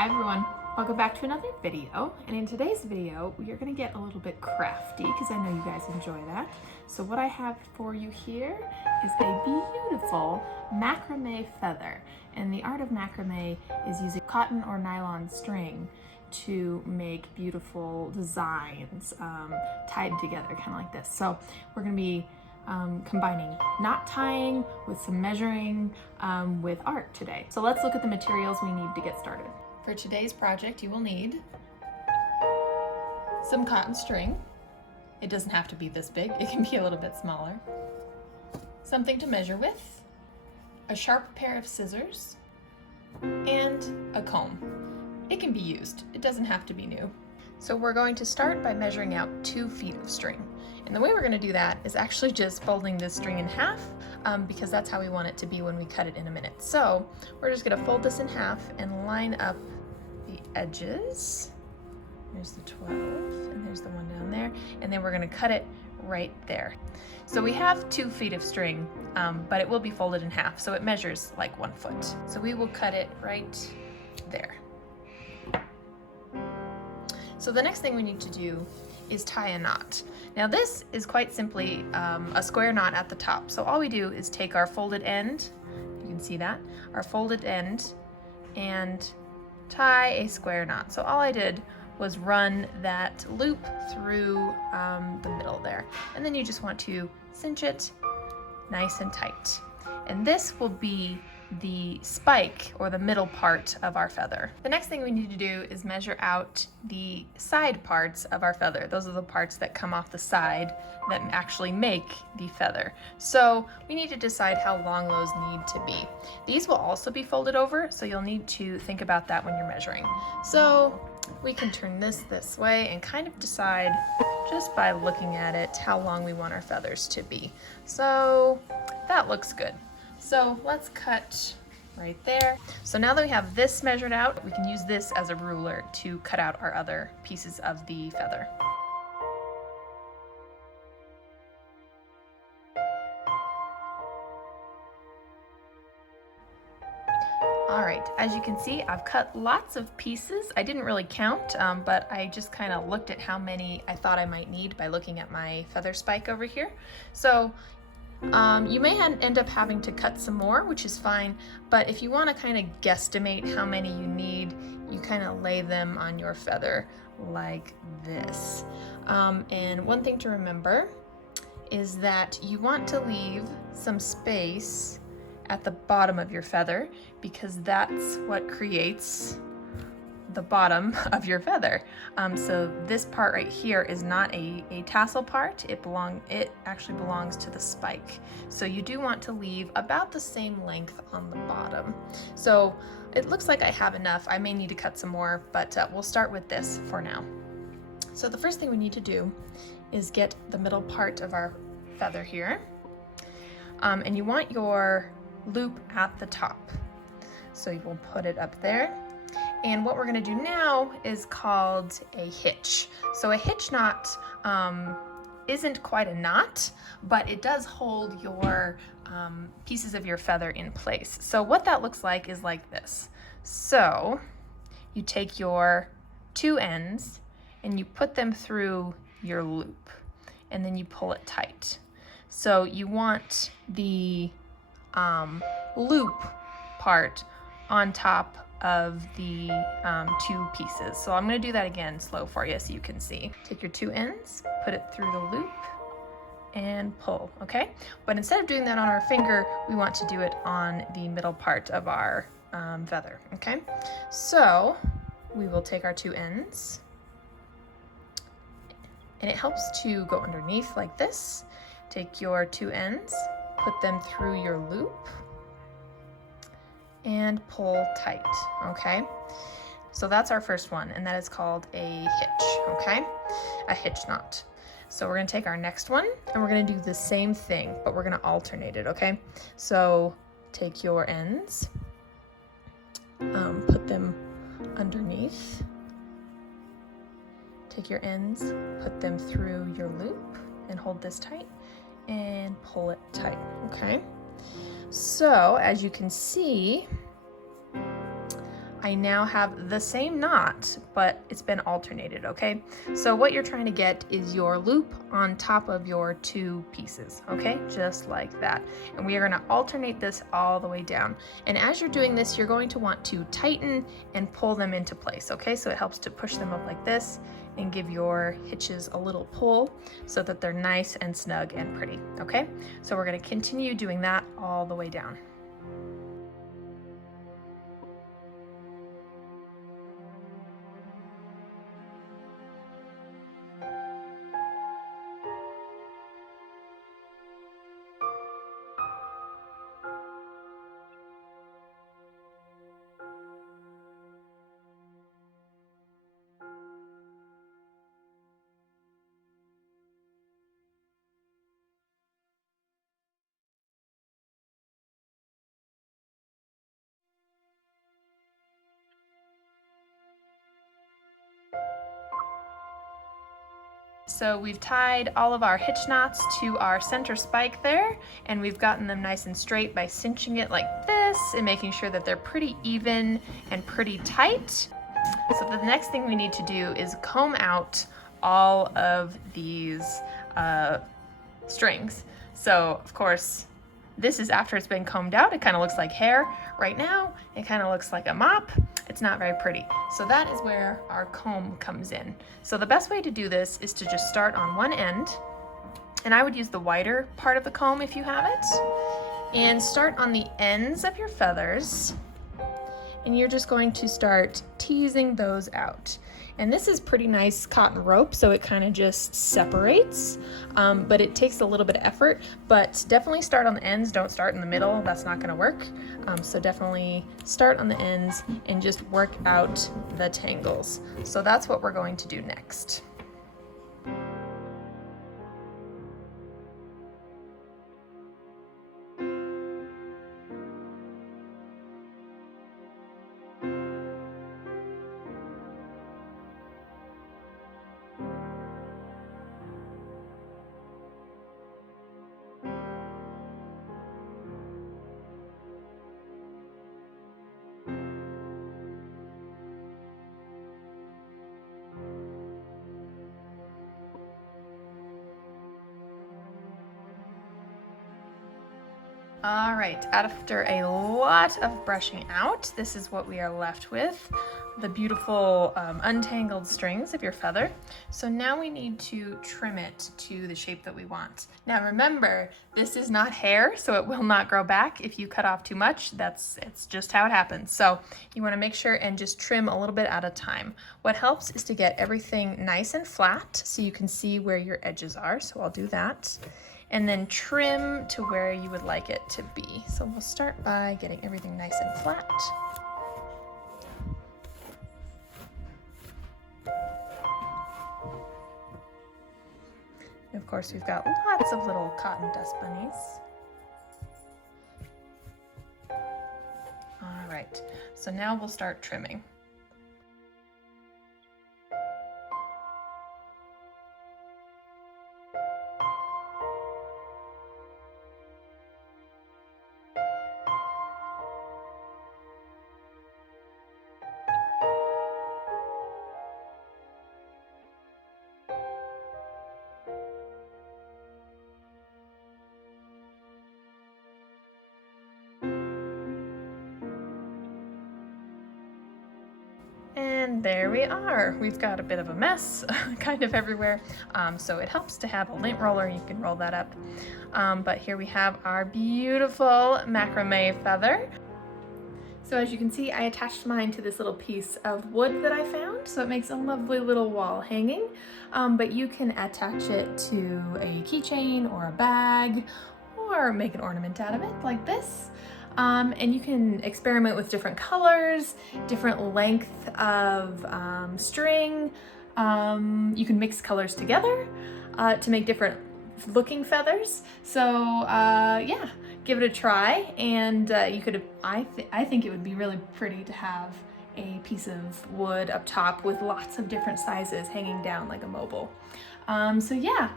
Hi everyone, welcome back to another video. And in today's video, we are going to get a little bit crafty because I know you guys enjoy that. So what I have for you here is a beautiful macrame feather. And the art of macrame is using cotton or nylon string to make beautiful designs tied together, kind of like this. So we're going to be combining knot tying with some measuring with art today. So let's look at the materials we need to get started. For today's project, you will need some cotton string. It doesn't have to be this big, it can be a little bit smaller. Something to measure with, a sharp pair of scissors, and a comb. It can be used, it doesn't have to be new. So we're going to start by measuring out 2 feet of string. And the way we're going to do that is actually just folding this string in half because that's how we want it to be when we cut it in a minute. So we're just going to fold this in half and line up the edges. There's the 12 and there's the one down there. And then we're going to cut it right there. So we have 2 feet of string, but it will be folded in half. So it measures like 1 foot. So we will cut it right there. So the next thing we need to do is tie a knot. Now this is quite simply a square knot at the top. So all we do is take our folded end, you can see that, our folded end, and tie a square knot. So all I did was run that loop through the middle there. And then you just want to cinch it nice and tight. And this will be the spike or the middle part of our feather. The next thing we need to do is measure out the side parts of our feather. Those are the parts that come off the side that actually make the feather. So we need to decide how long those need to be. These will also be folded over, so you'll need to think about that when you're measuring. So we can turn this way and kind of decide just by looking at it how long we want our feathers to be. So that looks good. So let's cut right there. So now that we have this measured out, we can use this as a ruler to cut out our other pieces of the feather. All right, as you can see, I've cut lots of pieces. I didn't really count, but I just kind of looked at how many I thought I might need by looking at my feather spike over here. So you may end up having to cut some more, which is fine, but if you want to kind of guesstimate how many you need, you kind of lay them on your feather like this. And one thing to remember is that you want to leave some space at the bottom of your feather because that's what creates the bottom of your feather. So this part right here is not a tassel part, it actually belongs to the spike. So you do want to leave about the same length on the bottom. So it looks like I have enough. I may need to cut some more, but we'll start with this for now. So the first thing we need to do is get the middle part of our feather here. And you want your loop at the top. So you will put it up there. And what we're going to do now is called a hitch. So a hitch knot isn't quite a knot, but it does hold your pieces of your feather in place. So what that looks like is like this. So you take your 2 ends and you put them through your loop and then you pull it tight. So you want the loop part on top of the 2 pieces. So I'm going to do that again slow for you so you can see. Take your 2 ends, put it through the loop, and pull, okay? But instead of doing that on our finger, we want to do it on the middle part of our feather, okay? So we will take our 2 ends, and it helps to go underneath like this. Take your 2 ends, put them through your loop, and pull tight, okay? So that's our first one, and that is called a hitch, okay? A hitch knot. So we're gonna take our next one, and we're gonna do the same thing, but we're gonna alternate it, okay? So take your ends, put them underneath, take your ends, put them through your loop, and hold this tight, and pull it tight, okay? So as you can see, I now have the same knot, but it's been alternated, okay? So what you're trying to get is your loop on top of your two pieces, okay? Just like that. And we are gonna alternate this all the way down. And as you're doing this, you're going to want to tighten and pull them into place, okay? So it helps to push them up like this and give your hitches a little pull so that they're nice and snug and pretty, okay? So we're gonna continue doing that all the way down. So we've tied all of our hitch knots to our center spike there, and we've gotten them nice and straight by cinching it like this and making sure that they're pretty even and pretty tight. So the next thing we need to do is comb out all of these strings. So of course, this is after it's been combed out. It kind of looks like hair. Right now, it kind of looks like a mop. It's not very pretty. So that is where our comb comes in. So the best way to do this is to just start on one end, and I would use the wider part of the comb if you have it, and start on the ends of your feathers, and you're just going to start teasing those out. And this is pretty nice cotton rope, so it kind of just separates, but it takes a little bit of effort. But definitely start on the ends, don't start in the middle, that's not gonna work. So definitely start on the ends and just work out the tangles. So that's what we're going to do next. All right, after a lot of brushing out, this is what we are left with, the beautiful untangled strings of your feather. So now we need to trim it to the shape that we want. Now remember, this is not hair, so it will not grow back. If you cut off too much, it's just how it happens. So you wanna make sure and just trim a little bit at a time. What helps is to get everything nice and flat so you can see where your edges are. So I'll do that. And then trim to where you would like it to be. So we'll start by getting everything nice and flat. And of course, we've got lots of little cotton dust bunnies. All right, so now we'll start trimming. And there we are. We've got a bit of a mess kind of everywhere. So it helps to have a lint roller. You can roll that up. But here we have our beautiful macrame feather. So as you can see, I attached mine to this little piece of wood that I found. So it makes a lovely little wall hanging. But you can attach it to a keychain or a bag or make an ornament out of it like this. And you can experiment with different colors, different length of string. You can mix colors together to make different looking feathers. So yeah, give it a try. And you could, I think it would be really pretty to have a piece of wood up top with lots of different sizes hanging down like a mobile. So yeah,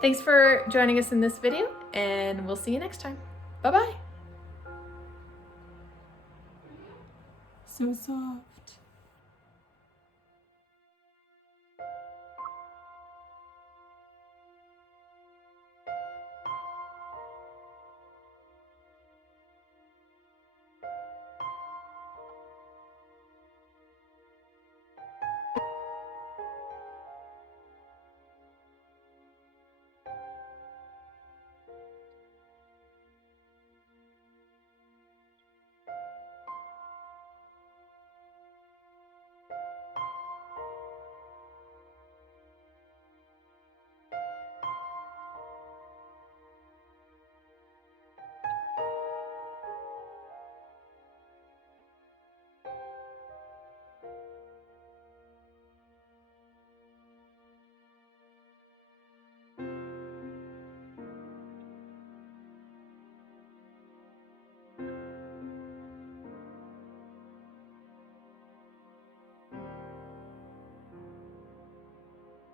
thanks for joining us in this video, and we'll see you next time. Bye-bye. So soft.